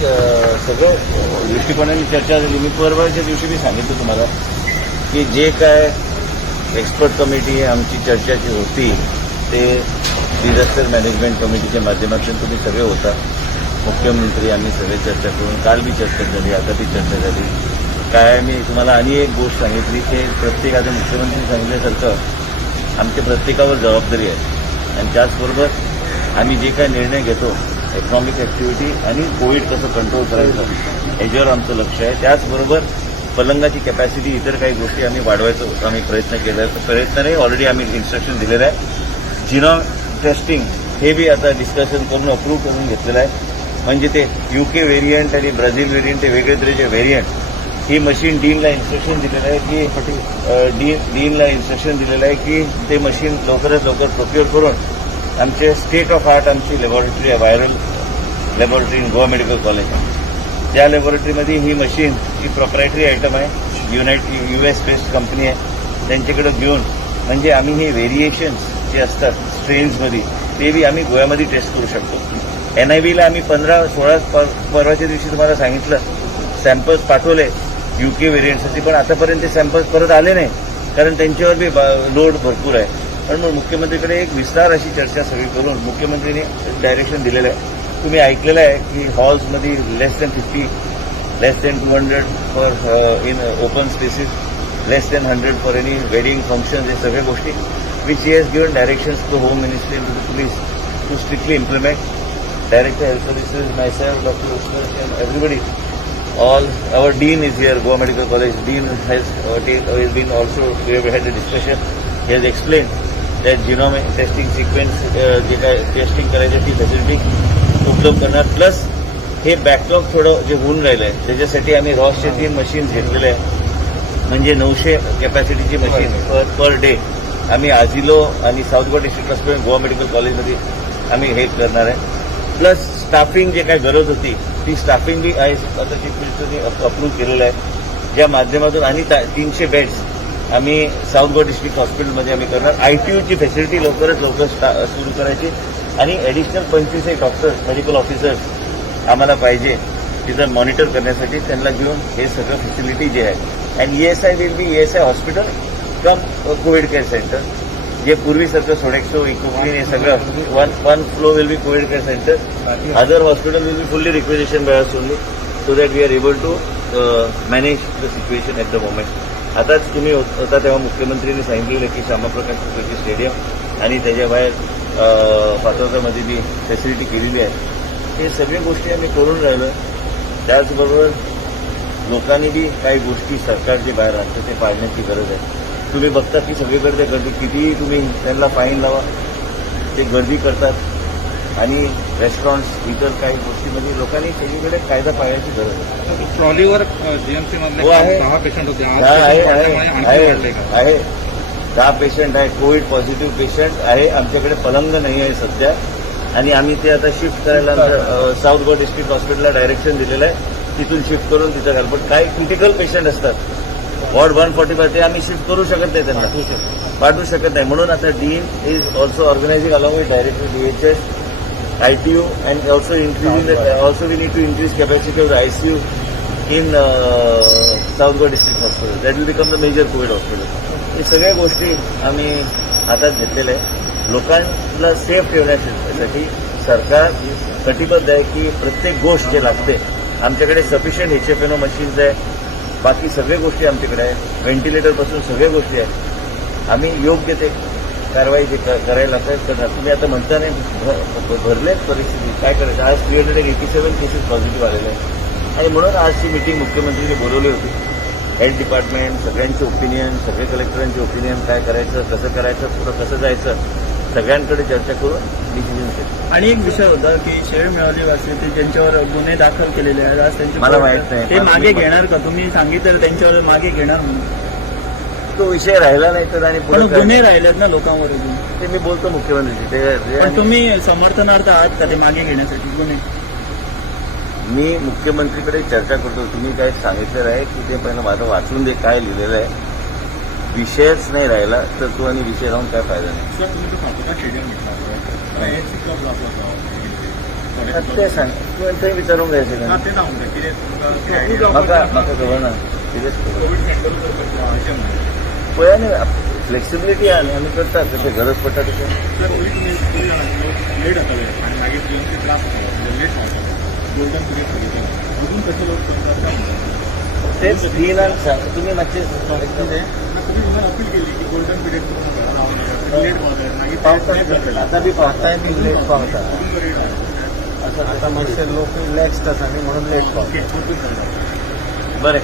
सगळं दृष्टिकोनाने चर्चा झाली. मी परवाच्या दिवशी मी सांगितलं तुम्हाला की जे काय एक्सपर्ट कमिटी आमची चर्चाची होती ते डिझास्टर मॅनेजमेंट कमिटीच्या माध्यमातून तुम्ही सगळे होता. मुख्यमंत्री आम्ही सगळे चर्चा करून काल बी चर्चा झाली, आता बी चर्चा झाली. काय मी तुम्हाला आणि एक गोष्ट सांगितली की प्रत्येक आता मुख्यमंत्री सांगितल्यासारखं आमच्या प्रत्येकावर जबाबदारी आहे आणि त्याचबरोबर आम्ही जे काय निर्णय घेतो इकॉनॉमिक ऍक्टिव्हिटी आणि कोविड कसं कंट्रोल करायचं याच्यावर आमचं लक्ष आहे. त्याचबरोबर पलंगाची कॅपॅसिटी इतर काही गोष्टी आम्ही वाढवायचं आम्ही प्रयत्न केला आहे. प्रयत्न नाही, ऑलरेडी आम्ही इन्स्ट्रक्शन दिलेलं आहे. जिनोम टेस्टिंग हे बी आता डिस्कशन करून अप्रूव्ह करून घेतलेलं आहे. म्हणजे ते यूके व्हेरियंट आणि ब्राझील व्हेरियंट हे वेगळे तऱ्हेचे व्हेरियंट. ही मशीन डीनला इन्स्ट्रक्शन दिलेलं आहे की डीनला इन्स्ट्रक्शन दिलेलं आहे की ते मशीन लवकरात लवकर प्रोक्युअर करून आमचे स्टेट ऑफ आर्ट आमची लॅबॉरेटरी आहे, viral laboratory in Goa medical college. त्या लॅबॉरेटरीमध्ये ही मशीन ही प्रोप्रायटरी आयटम आहे, US बेस्ड कंपनी आहे, त्यांच्याकडे घेऊन म्हणजे आम्ही हे व्हेरिएशन्स जे असतात स्ट्रेन्समध्ये ते बी आम्ही गोव्यामध्ये टेस्ट करू शकतो. NIVला आम्ही 15-16 परवाच्या दिवशी तुम्हाला सांगितलं सॅम्पल्स पाठवले यूके व्हेरियंटसाठी, पण आतापर्यंत ते सॅम्पल्स परत आले नाही कारण त्यांच्यावर बी लोड भरपूर आहे. पण मग मुख्यमंत्रीकडे एक विस्तार अशी चर्चा सगळी करून मुख्यमंत्र्यांनी डायरेक्शन दिलेलं आहे. तुम्ही ऐकलेलं आहे की हॉल्समध्ये less than 200 for in open spaces, less than 100 for any wedding function, हे सगळ्या गोष्टी which he has given directions to home ministry and to the police to strictly implement. Director Health Services, myself, Dr. Ushma, and everybody, all our dean is here, Goa Medical College. Dean has been also, we have had a discussion. He has explained that genome testing sequence, जे काय testing करायची ती facility उपलब्ध करणार. Plus हे backlog थोडं जे होऊन राहिलं आहे त्याच्यासाठी आम्ही रॉसचे 3 मशीन्स घेतलेले आहे. म्हणजे 900 कॅपॅसिटीची मशीन पर डे आम्ही आझिलो आणि south Goa district hospital Goa medical कॉलेजमध्ये आम्ही हे करणार आहे. प्लस स्टाफिंग जे काय गरज होती ती स्टाफिंग बी आहे आता चीफ मिनिस्टरनी अप्रूव्ह केलेलं आहे, ज्या माध्यमातून आणि 300 बेड्स आम्ही साऊथ गोवा डिस्ट्रिक्ट हॉस्पिटलमध्ये आम्ही करणार. ITUची फॅसिलिटी लवकरात लवकर सुरू करायची आणि ॲडिशनल 25 डॉक्टर्स मेडिकल ऑफिसर्स आम्हाला पाहिजे तिथं मॉनिटर करण्यासाठी. त्यांना घेऊन हे सगळं फॅसिलिटी जे आहे and ESI will be ESI hospital cum Covid care centre, जे पूर्वीसारखं सोडेक्सो इकोक्लिन हे सगळं one flow will be Covid care centre. Other hospital will be fully requisition by us only so that we are able to manage the situation at the moment. आताच तुम्ही होता तेव्हा मुख्यमंत्र्यांनी सांगितलेलं की श्यामाप्रकाश मुखर्जी स्टेडियम आणि त्याच्याबाहेर पात्रतामध्ये बी फॅसिलिटी केलेली आहे. हे सगळ्या गोष्टी आम्ही करून राहिलो. त्याचबरोबर लोकांनी बी काही गोष्टी सरकारचे बाहेर आणतं ते पाळण्याची गरज आहे. तुम्ही बघता की सगळीकडे ते गर्दी, कितीही तुम्ही त्यांना फाईन लावा ते गर्दी करतात आणि रेस्टॉरंट्स इतर काही गोष्टीमध्ये लोकांनी सगळीकडे कायदा पाळण्याची गरज आहे. ट्रॉलीवर जीएमसी हो आहे, 10 पेशंट होते, आहे 10 पेशंट आहे, कोविड पॉझिटिव्ह पेशंट आहे. आमच्याकडे पलंग नाही आहे सध्या आणि आम्ही ते आता शिफ्ट करायला साऊथ गोवा डिस्ट्रिक्ट हॉस्पिटलला डायरेक्शन दिलेलं आहे तिथून शिफ्ट करून तिथं घाल. पण काही क्रिटिकल पेशंट असतात वॉर्ड 145 ते आम्ही शिफ्ट करू शकत नाही, त्यांना पाठवू शकत नाही. म्हणून आता dean is also organising along with director DHS, ITU and also increasing also we need to increase capacity of ICU in South Goa district hospital. That will become the major Covid hospital. हे सगळ्या गोष्टी आम्ही हातात घेतलेल्या आहे. लोकांना safe ठेवण्यासाठी सरकार कटिबद्ध आहे की प्रत्येक गोष्ट जे लागते आमच्याकडे सफिशियंट HFNO मशीन्स आहे, बाकी सगळ्या गोष्टी आमच्याकडे आहे, व्हेंटिलेटरपासून सगळ्या गोष्टी आहेत. आम्ही योग्य ते कारवाई जे करायला करणार. तुम्ही आता म्हणता नाही भरलेच परिस्थिती काय करायचं. आज 387 केसेस पॉझिटिव्ह आलेले आहेत आणि म्हणून आजची मीटिंग मुख्यमंत्र्यांनी बोलवली होती. हेल्थ डिपार्टमेंट सगळ्यांचे ओपिनियन, सगळे कलेक्टरांचे ओपिनियन, काय करायचं, कसं करायचं, पुढं कसं जायचं, सगळ्यांकडे चर्चा करून डिसिजन घेतलं. आणि एक विषय होता की शेड मिळालेवासी ते ज्यांच्यावर गुन्हे दाखल केलेले आहेत आज त्यांचे मला माहित नाही ते मागे घेणार का? तुम्ही सांगितलं त्यांच्यावर मागे घेणार म्हणून तो विषय राहिला नाही तर आणि पण गुन्हे राहिलेत ना लोकांवर अजून. ते मी बोलतो मुख्यमंत्री पण तुम्ही समर्थनार्थ आहात का ते मागे घेण्यासाठी गुन्हे? मी मुख्यमंत्रीकडे चर्चा करतो. तुम्ही काय सांगितलेलं आहे की ते पहिलं माझं वाचून दे काय लिहिलेलं आहे. विषयच नाही राहिला तर तो आणि विषय राहून काय फायदा नाही. ते सांग तुवें थंय विचारूंक जाय आशिल्लें ते जावंक जाय कितें म्हाका खबर ना कितेंच खबर कोवीड सेंटर अशें म्हणून पळया न्ही फ्लेक्सिबिलिटी आहा न्ही आमी करतात तशें गरज पडटा तशें तर लेट जाताले आनी मागीर जीएमसी त्रास जातालो म्हणजे लेट जातालो गोल्डन पिरियड सांगितलें अजून कशें लोक करतात काय म्हणतात तेच दिनान सांग तुमी मातशें तुमी अपील केली की गोल्डन पिरियड करून लेट पावतात मागीर आतां बी पावता लेट पावता लेट आता मातशे लोक रिलॅक्स्ड आसा न्ही म्हणून लेट पावता बरें